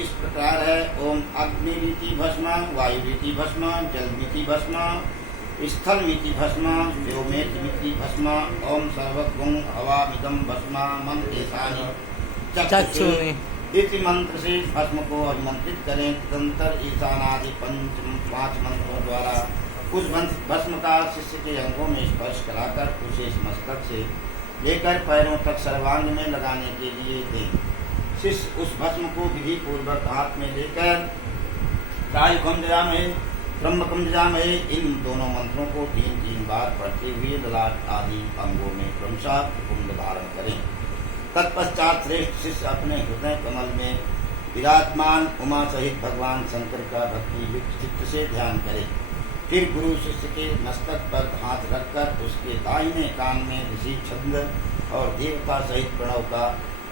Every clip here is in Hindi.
इस प्रकार है। ओम अग्नि रीति भस्म, वायु रीति भस्म, जल रीति भस्म, स्थल मिति भस्म, व्योमेत मिति भस्म। ओम सर्वगुण हवामिदं भस्म मंत्रेशानि चक्षुषे। इस मंत्र से भस्म को अभिमंत्रित करें। तदंतर ईशानादि पांच मंत्रों द्वारा उस भस्म का शिष्य के अंगों में स्पर्श कराकर उसे मस्तक से लेकर पैरों तक सर्वांग में लगाने के लिए दें। शिष्य उस भस्म को विधि पूर्वक हाथ में लेकर कायुकमजयामहे, ब्रह्मकमजयामहे इन दोनों मंत्रों को 3-3 बार पढ़ते हुए ललाट आदि अंगों में क्रमशः कुंड धारण करें। तत्पश्चात श्रेष्ठ शिष्य अपने हृदय कमल में विराजमान उमा सहित भगवान शंकर का भक्ति युक्त चित्त से ध्यान करें। फिर गुरु शिष्य के मस्तक पर हाथ रखकर उसके दाहिने कान में ऋषि छंद और देवता सहित प्रणव का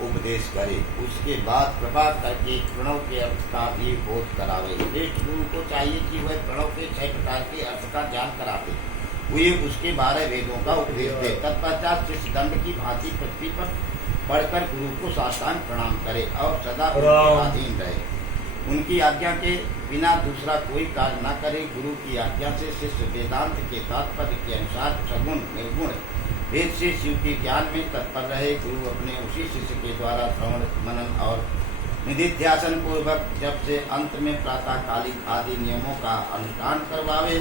उपदेश करे। उसके बाद कृपा करके प्रणव के अर्थ का भी बोध करावे। श्रेष्ठ गुरु को चाहिए कि वह प्रणव के 6 प्रकार के अर्थ का ज्ञान करावे, वे उसके 12 वेदों का उपदेश दे। तत्पश्चात शिष्य दंड की भांति पृथ्वी पर पढ़कर गुरु को साष्टांग प्रणाम करे और सदा उनके अधीन रहे। उनकी आज्ञा के बिना दूसरा कोई कार्य न करे। गुरु की आज्ञा से शिष्य वेदांत के तात्पर्य के अनुसार सगुण निर्गुण वेद से शिव के ज्ञान में तत्पर रहे। गुरु अपने उसी शिष्य के द्वारा श्रवण मनन और निधिध्यासन पूर्वक जब से अंत में प्रातःकालिक आदि नियमों का अनुष्ठान करवावे।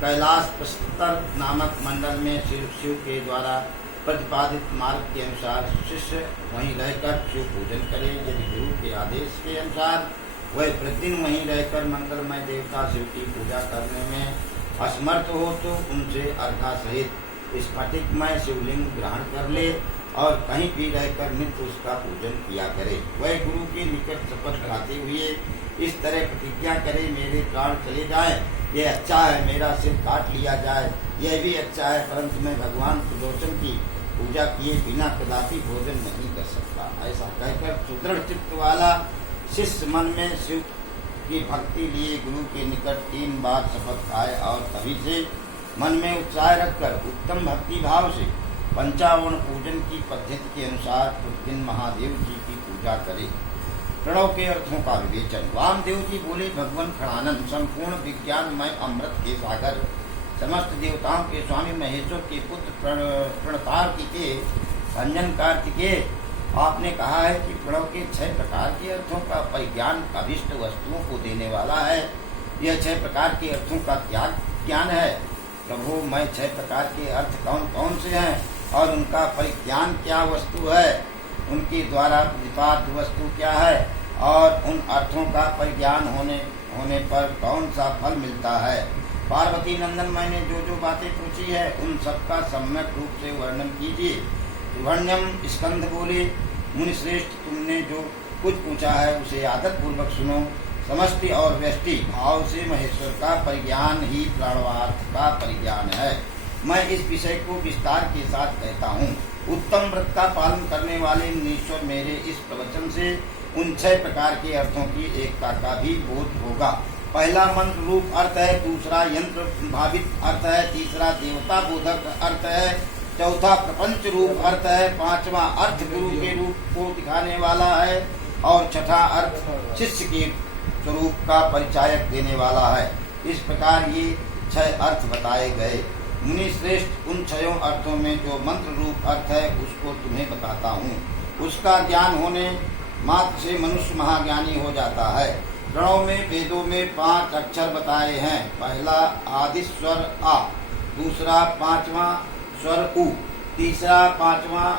कैलाश प्रस्तर नामक मंडल में शिव के द्वारा प्रतिपादित मार्ग के अनुसार शिष्य वहीं रहकर शिव पूजन करे। यदि गुरु के आदेश के अनुसार वह प्रतिदिन वहीं रहकर मंगलमय देवता शिव की पूजा करने में असमर्थ हो तो उनसे अर्घा सहित स्फटिकमय शिवलिंग ग्रहण कर ले और कहीं भी रहकर नित्य उसका पूजन किया करे। वह गुरु के निकट शपथ खाते हुए इस तरह प्रतिज्ञा करे, मेरे प्राण चले जाए ये अच्छा है, मेरा सिर काट लिया जाए यह भी अच्छा है, परंतु मैं भगवान त्रिलोचन की पूजा किए बिना कदापि भोजन नहीं कर सकता। ऐसा कहकर सुदृढ़ चित्त वाला शिष्य मन में शिव की भक्ति लिए गुरु के निकट 3 बार शपथ खाए और तभी से मन में उत्साह रखकर उत्तम भक्ति भाव से पंचावर्ण पूजन की पद्धति के अनुसार प्रतिदिन महादेव जी की पूजा करे। प्रणव के अर्थों का विवेचन। वामदेव जी बोले, भगवान खड़ानंद संपूर्ण विज्ञानमय अमृत के सागर, समस्त देवताओं के स्वामी महेश्वर के पुत्र प्रणतार्किके संजन कार्तिकेय, आपने कहा है कि प्रणव के 6 प्रकार के अर्थों का परिज्ञान अभिष्ट वस्तुओं को देने वाला है। यह 6 प्रकार के अर्थों का ज्ञान है। प्रभु, मैं 6 प्रकार के अर्थ कौन कौन से हैं और उनका परिज्ञान क्या वस्तु है, उनके द्वारा प्रतिपाद्य वस्तु क्या है और उन अर्थों का परिज्ञान होने पर कौन सा फल मिलता है। पार्वती नंदन, मैंने जो बातें पूछी है उन सबका सम्यक रूप से वर्णन कीजिए। सुवर्ण्यम स्कंद बोले, मुनि श्रेष्ठ, तुमने जो कुछ पूछा है उसे आदर पूर्वक सुनो। समष्टि और व्यष्टि भाव से महेश्वर का परिज्ञान ही प्राणवार्थ का परिज्ञान है। मैं इस विषय को विस्तार के साथ कहता हूँ। उत्तम व्रत का पालन करने वाले मुनीश्वर मेरे इस प्रवचन से उन 6 प्रकार के अर्थों की एकता का भी बोध होगा। पहला मंत्र रूप अर्थ है, दूसरा यंत्र भावित अर्थ है, तीसरा देवता बोधक अर्थ है, चौथा प्रपंच रूप अर्थ है, 5वां अर्थ गुरु के रूप को दिखाने वाला है और 6ठा अर्थ शिष्य के स्वरूप का परिचायक देने वाला है। इस प्रकार ये 6 अर्थ बताए गए। मुनि श्रेष्ठ, उन 6 अर्थों में जो मंत्र रूप अर्थ है उसको तुम्हें बताता हूँ। उसका ज्ञान होने मात्र से मनुष्य महाज्ञानी हो जाता है। प्रणव में वेदों में 5 अक्षर बताए हैं। पहला आदि स्वर आ, दूसरा 5वां स्वर उ, तीसरा 5वां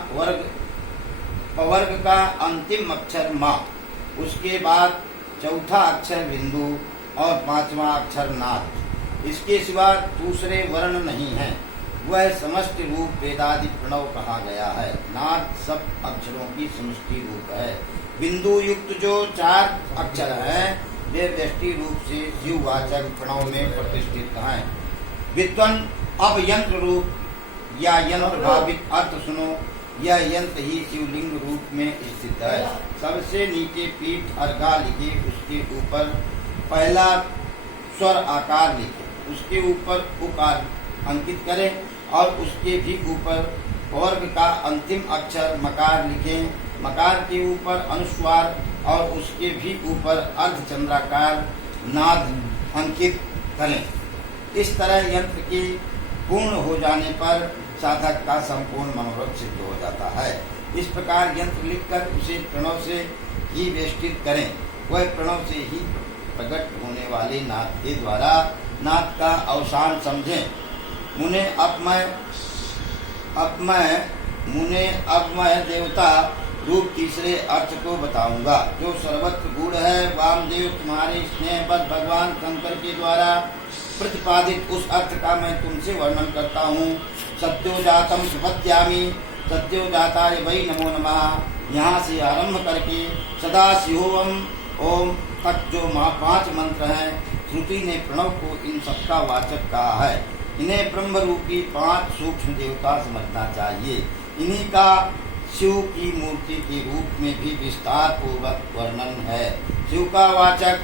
वर्ग का अंतिम अक्षर मा, उसके बाद चौथा अक्षर बिंदु और 5वां अक्षर नाद। इसके सिवा दूसरे वर्ण नहीं है। वह समष्टि रूप वेदादि प्रणव कहा गया है। नाद सब अक्षरों की समष्टि रूप है। बिंदु युक्त जो 4 अक्षर हैं वे व्यष्टि रूप से जीववाचक प्रणव में प्रतिष्ठित हैं। विद्वान, अब यंत्र रूप या यंत्र भावित अर्थ सुनो। यह यंत्र ही शिवलिंग रूप में स्थित है। सबसे नीचे पीठ अर्घा लिखे, उसके ऊपर पहला स्वर आकार लिखे, उसके ऊपर उकार अंकित करें और उसके भी ऊपर वर्ग का अंतिम अक्षर मकार लिखें। मकार के ऊपर अनुस्वार और उसके भी ऊपर अर्धचंद्राकार नाद अंकित करें। इस तरह यंत्र के पूर्ण हो जाने पर साधक का संपूर्ण मनोरथ सिद्ध हो जाता है। इस प्रकार यंत्र लिखकर उसे प्रणव से ही वेष्टित करें। वह प्रणव से ही प्रकट होने वाले नाद के द्वारा नाद का अवसान समझें। अब मैं देवता रूप तीसरे अर्थ को बताऊंगा, जो सर्वत्र गूढ़ है। वामदेव तुम्हारे स्नेहबद्ध भगवान शंकर के द्वारा प्रतिपादित उस अर्थ का मैं तुमसे वर्णन करता हूँ। सद्योजातम सुपद्यामि, सद्योजाताय वै नमो नमः। यहाँ से आरंभ करके सदा शिवोम ओम तक जो 5 मंत्र हैं, श्रुति ने प्रणव को इन सबका वाचक कहा है। इन्हें ब्रह्म रूपी 5 सूक्ष्म देवता समझना चाहिए। इन्हीं का शिव की मूर्ति के रूप में भी विस्तार पूर्वक वर्णन है। शिव का वाचक